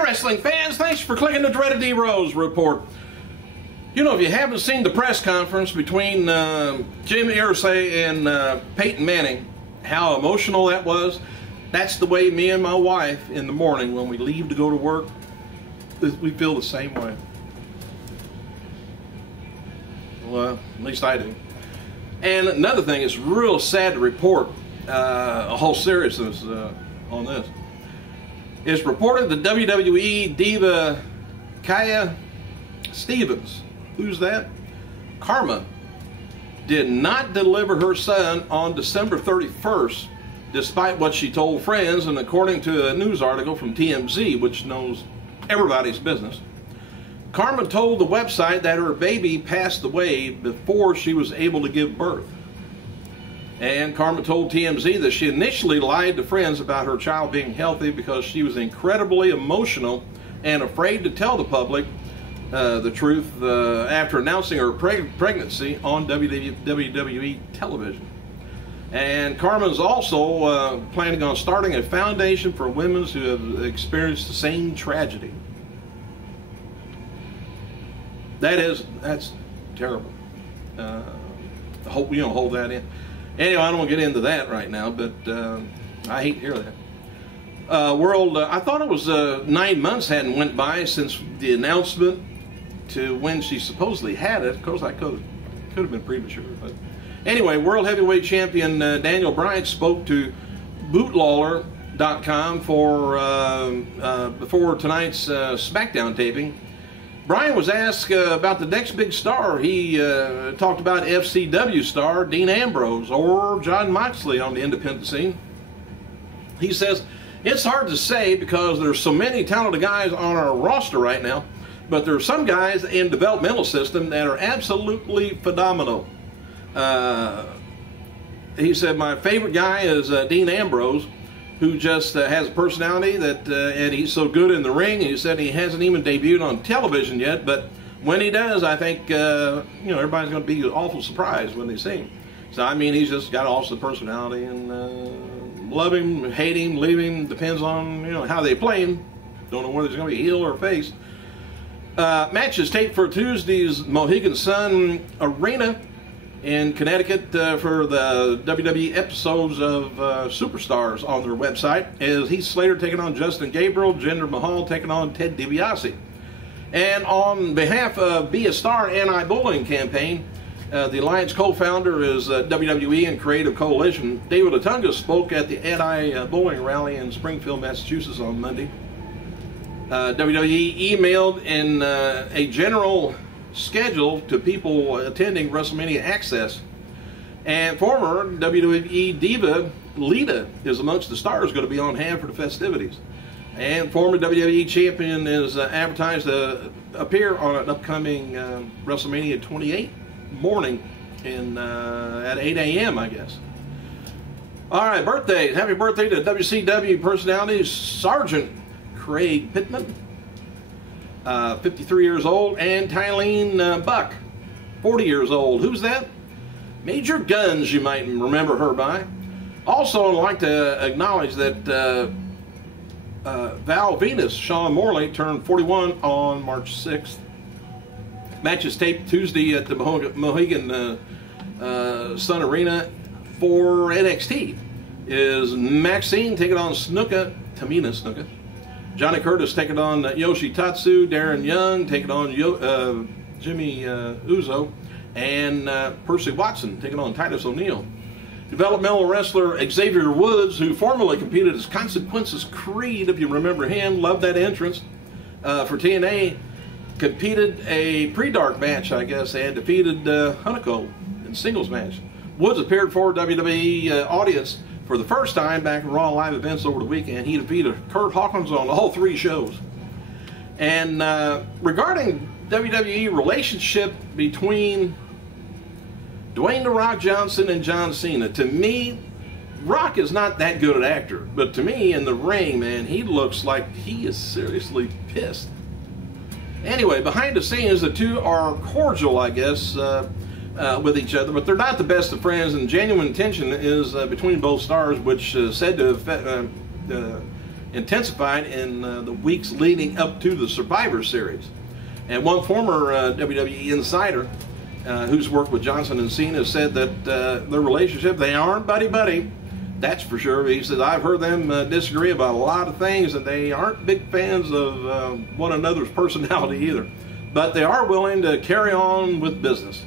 Hi, wrestling fans. Thanks for clicking the Dreaded D-Rose report. You know, if you haven't seen the press conference between Jim Irsay and Peyton Manning, how emotional that was, that's the way me and my wife in the morning when we leave to go to work, we feel the same way. Well, at least I do. And another thing, it's real sad to report a whole seriousness on this. It's reported the WWE diva Kaya Stevens, who's that? KHARMA, did not deliver her son on December 31st, despite what she told friends, and according to a news article from TMZ, which knows everybody's business. KHARMA told the website that her baby passed away before she was able to give birth. And KHARMA told TMZ that she initially lied to friends about her child being healthy because she was incredibly emotional and afraid to tell the public the truth after announcing her pregnancy on WWE television. And KHARMA is also planning on starting a foundation for women who have experienced the same tragedy. That's terrible. I hope we don't hold that in. Anyway, I don't want to get into that right now, but I hate to hear that. World, I thought it was 9 months hadn't went by since the announcement to when she supposedly had it. Of course, I could have been premature. But anyway, World Heavyweight Champion Daniel Bryan spoke to Bootlawler.com before tonight's SmackDown taping. Bryan was asked about the next big star. He talked about FCW star Dean Ambrose or Jon Moxley on the independent scene. He says, it's hard to say because there's so many talented guys on our roster right now, but there are some guys in developmental system that are absolutely phenomenal. He said, my favorite guy is Dean Ambrose, who just has a personality that, and he's so good in the ring. He said he hasn't even debuted on television yet, but when he does, I think, everybody's going to be awful surprised when they see him. So, I mean, he's just got an awesome personality, and love him, hate him, leave him, depends on, how they play him. Don't know whether he's going to be heel or face. Match is taped for Tuesday's Mohegan Sun Arena in Connecticut for the WWE episodes of Superstars on their website, as Heath Slater taking on Justin Gabriel, Jinder Mahal taking on Ted DiBiase. And on behalf of Be a Star anti-bullying campaign, the Alliance co-founder is WWE and Creative Coalition. David Otunga spoke at the anti-bullying rally in Springfield, Massachusetts on Monday. WWE emailed in a general schedule to people attending WrestleMania Access, and former WWE diva Lita is amongst the stars going to be on hand for the festivities, and former WWE champion is advertised to appear on an upcoming WrestleMania 28 morning at 8 a.m. I guess. All right, birthdays. Happy birthday to WCW personality Sergeant Craig Pittman, 53 years old, and Tylene Buck, 40 years old. Who's that? Major Guns, you might remember her by. Also, I'd like to acknowledge that Val Venus, Sean Morley, turned 41 on March 6th. Match is taped Tuesday at the Mohegan Sun Arena for NXT. Is Maxine taking on Tamina Snuka. Johnny Curtis taking on Yoshi Tatsu, Darren Young taking on Jimmy Uso, and Percy Watson taking on Titus O'Neil. Developmental wrestler Xavier Woods, who formerly competed as Consequences Creed, if you remember him, loved that entrance, for TNA, competed a pre-dark match, I guess, and defeated Hunico in singles match. Woods appeared for WWE audience for the first time back in Raw live events over the weekend. He defeated Kurt Hawkins on all 3 shows. And regarding WWE relationship between Dwayne "The Rock" Johnson and John Cena, to me, Rock is not that good an actor, but to me, in the ring, man, he looks like he is seriously pissed. Anyway, behind the scenes, the two are cordial, I guess, with each other, but they're not the best of friends, and genuine tension is between both stars, which is said to have intensified in the weeks leading up to the Survivor Series. And one former WWE insider who's worked with Johnson and Cena said that their relationship, they aren't buddy-buddy, that's for sure. He said, I've heard them disagree about a lot of things, and they aren't big fans of one another's personality either. But they are willing to carry on with business.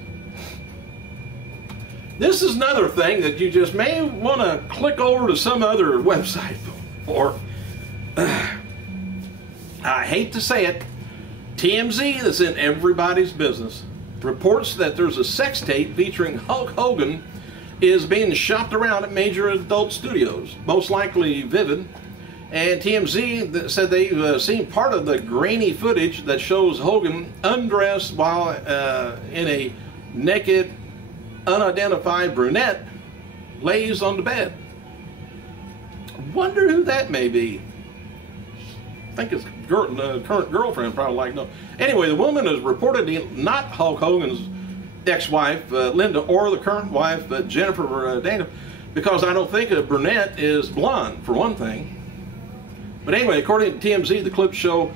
This is another thing that you just may want to click over to some other website for. I hate to say it, TMZ, that's in everybody's business, reports that there's a sex tape featuring Hulk Hogan is being shopped around at major adult studios, most likely Vivid. And TMZ said they've seen part of the grainy footage that shows Hogan undressed while in a naked, unidentified brunette lays on the bed. Wonder who that may be. I think his current girlfriend, probably, like, no. Anyway, the woman is reportedly not Hulk Hogan's ex-wife, Linda, or the current wife, Jennifer Daniel, because I don't think a brunette is blonde, for one thing. But anyway, according to TMZ, the clips show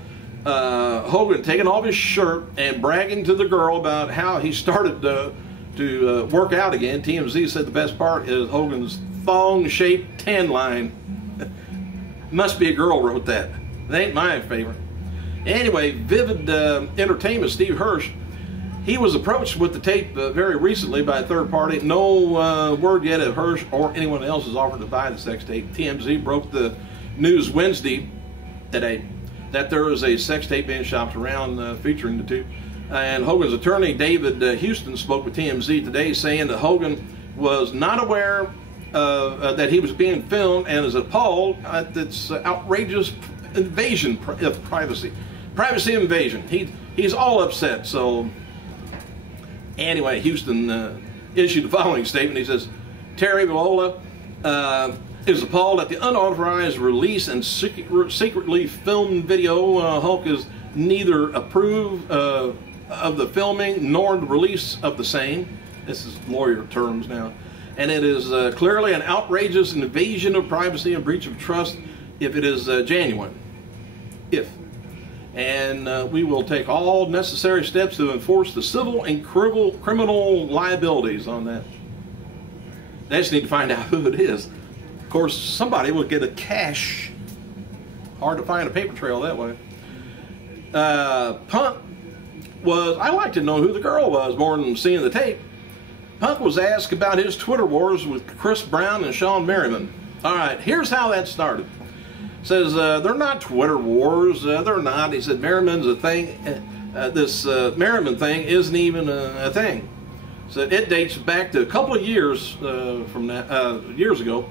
Hogan taking off his shirt and bragging to the girl about how he started to work out again. TMZ said the best part is Hogan's thong-shaped tan line. Must be a girl wrote that. That ain't my favorite. Anyway, Vivid Entertainment, Steve Hirsch, he was approached with the tape very recently by a third party. No word yet if Hirsch or anyone else has offered to buy the sex tape. TMZ broke the news Wednesday today that there is a sex tape being shopped around featuring the two. And Hogan's attorney, David Houston, spoke with TMZ today saying that Hogan was not aware that he was being filmed and is appalled at this outrageous invasion of privacy. Privacy invasion. He's all upset. So anyway, Houston issued the following statement. He says, Terry Viola is appalled at the unauthorized release and secretly filmed video. Hulk is neither approved of the filming nor the release of the same. This is lawyer terms now. And it is clearly an outrageous invasion of privacy and breach of trust if it is genuine. And we will take all necessary steps to enforce the civil and criminal liabilities on that. They just need to find out who it is. Of course, somebody will get a cash. Hard to find a paper trail that way. Punk was, I like to know who the girl was more than seeing the tape. Punk was asked about his Twitter wars with Chris Brown and Shawn Merriman. All right, here's how that started. Says, they're not Twitter wars, they're not. He said, Merriman's a thing, this Merriman thing isn't even a thing. So it dates back to a couple of years from that, years ago.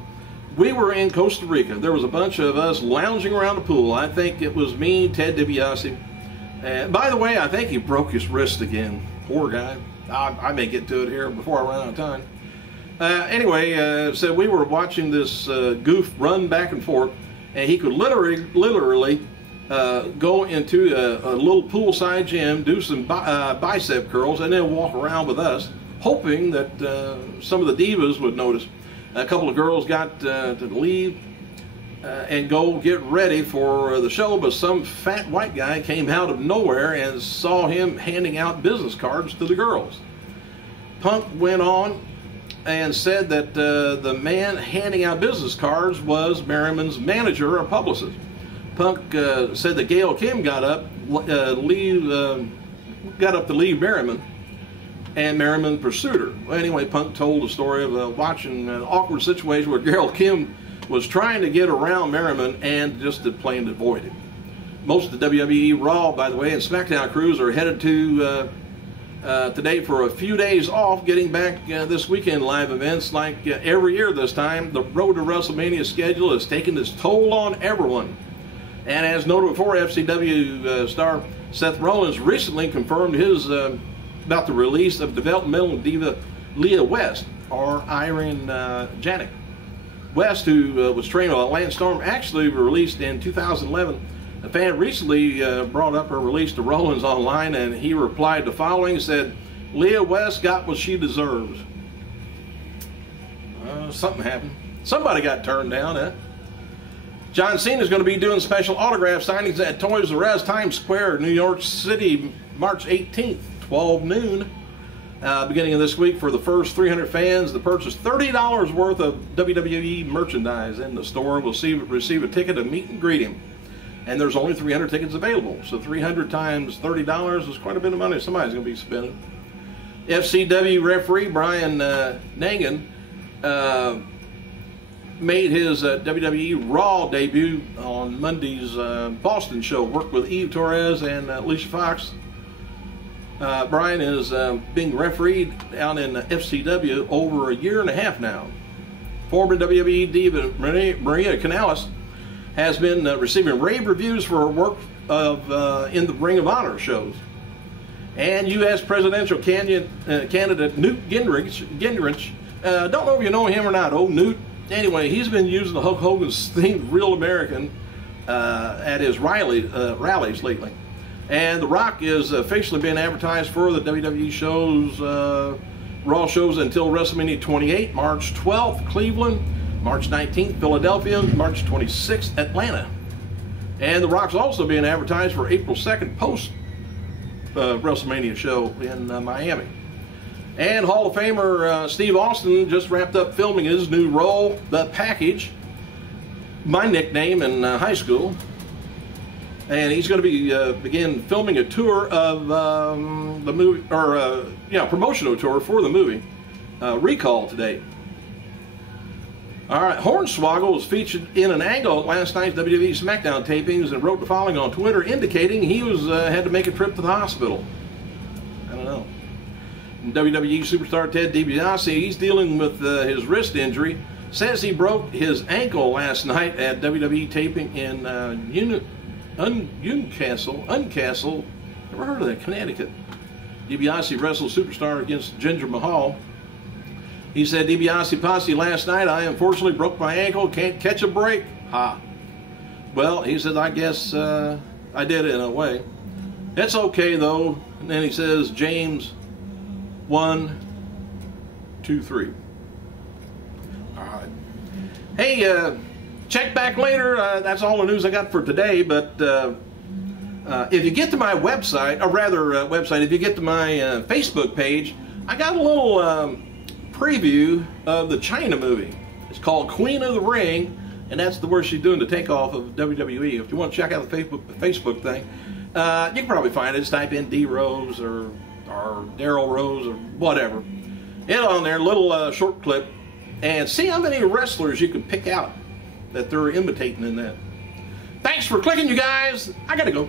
We were in Costa Rica. There was a bunch of us lounging around the pool. I think it was me, Ted DiBiase. By the way, I think he broke his wrist again. Poor guy. I may get to it here before I run out of time. Anyway, so we were watching this goof run back and forth, and he could literally go into a little poolside gym, do some bicep curls, and then walk around with us, hoping that some of the divas would notice. A couple of girls got to leave and go get ready for the show, but some fat white guy came out of nowhere and saw him handing out business cards to the girls. Punk went on and said that the man handing out business cards was Merriman's manager or publicist. Punk said that Gail Kim got up to leave Merriman, and Merriman pursued her. Well, anyway, Punk told the story of watching an awkward situation where Gail Kim was trying to get around Merriman and just to plain avoid him. Most of the WWE Raw, by the way, and SmackDown crews are headed to today for a few days off, getting back this weekend live events like every year this time. The road to WrestleMania schedule is taking its toll on everyone. And as noted before, FCW star Seth Rollins recently confirmed his about the release of developmental diva Leah West, or Irene Janik. West, who was trained on Lance Storm, actually released in 2011. A fan recently brought up her release to Rollins online, and he replied the following, said, Leah West got what she deserves. Something happened. Somebody got turned down, huh? John Cena is going to be doing special autograph signings at Toys R Us Times Square, New York City, March 18th, 12 noon. Beginning of this week, for the first 300 fans to purchase $30 worth of WWE merchandise in the store will receive a ticket to meet and greet him. And there's only 300 tickets available, so 300 times $30 is quite a bit of money somebody's going to be spending. FCW referee Brian Nangan made his WWE Raw debut on Monday's Boston show. Worked with Eve Torres and Alicia Fox. Brian is being refereed out in FCW over a year and a half now. Former WWE diva Maria Kanellis has been receiving rave reviews for her work in the Ring of Honor shows. And U.S. presidential candidate Newt Gingrich, don't know if you know him or not. Oh, Newt. Anyway, he's been using the Hulk Hogan's theme "Real American" at his rallies lately. And The Rock is officially being advertised for the WWE shows, Raw shows until WrestleMania 28, March 12th, Cleveland, March 19th, Philadelphia, March 26th, Atlanta. And The Rock's also being advertised for April 2nd, post WrestleMania show in Miami. And Hall of Famer Steve Austin just wrapped up filming his new role, The Package, my nickname in high school. And he's going to be begin filming a tour of the movie, or promotional tour for the movie Recall today. All right, Hornswoggle was featured in an angle at last night's WWE SmackDown tapings and wrote the following on Twitter, indicating he had to make a trip to the hospital. I don't know. WWE superstar Ted DiBiase, he's dealing with his wrist injury. Says he broke his ankle last night at WWE taping in Uncastle, never heard of that, Connecticut. DiBiase wrestled superstar against Jinder Mahal. He said, DiBiase posse last night, I unfortunately broke my ankle, can't catch a break. Ha. Well, he said, I guess I did it in a way. That's okay though. And then he says, James 1, 2, 3. All right. Hey, check back later. That's all the news I got for today. But if you get to my website, or rather if you get to my Facebook page, I got a little preview of the China movie. It's called Queen of the Ring, and that's where she's doing the takeoff of WWE. If you want to check out the Facebook thing, you can probably find it. Just type in D Rose or Daryl Rose or whatever. It's on there, little short clip, and see how many wrestlers you can pick out that they're imitating in that. Thanks for clicking, you guys. I gotta go.